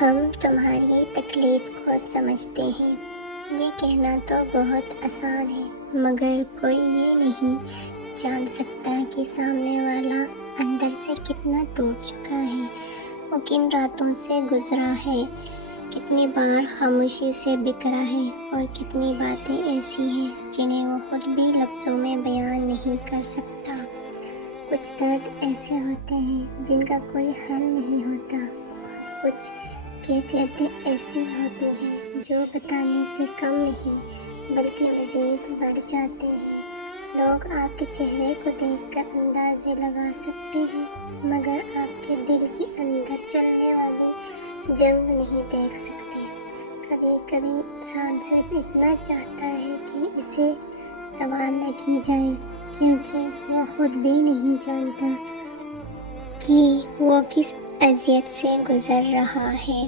ہم تمہاری تکلیف کو سمجھتے ہیں۔ یہ کہنا تو بہت آسان ہے، مگر کوئی یہ نہیں جان سکتا کہ سامنے والا اندر سے کتنا ٹوٹ چکا ہے، وہ کن راتوں سے گزرا ہے، کتنی بار خاموشی سے بکھرا ہے، اور کتنی باتیں ایسی ہیں جنہیں وہ خود بھی لفظوں میں بیان نہیں کر سکتا۔ کچھ درد ایسے ہوتے ہیں جن کا کوئی حل نہیں ہوتا، کچھ کیفیتیں ایسی ہوتی ہیں جو بتانے سے کم نہیں بلکہ مزید بڑھ جاتے ہیں۔ لوگ آپ کے چہرے کو دیکھ کر اندازے لگا سکتے ہیں، مگر آپ کے دل کے اندر چلنے والی جنگ نہیں دیکھ سکتے۔ کبھی کبھی انسان صرف اتنا چاہتا ہے کہ اسے سوال نہ کی جائے، کیونکہ وہ خود بھی نہیں جانتا کہ وہ کس اذیت سے گزر رہا ہے۔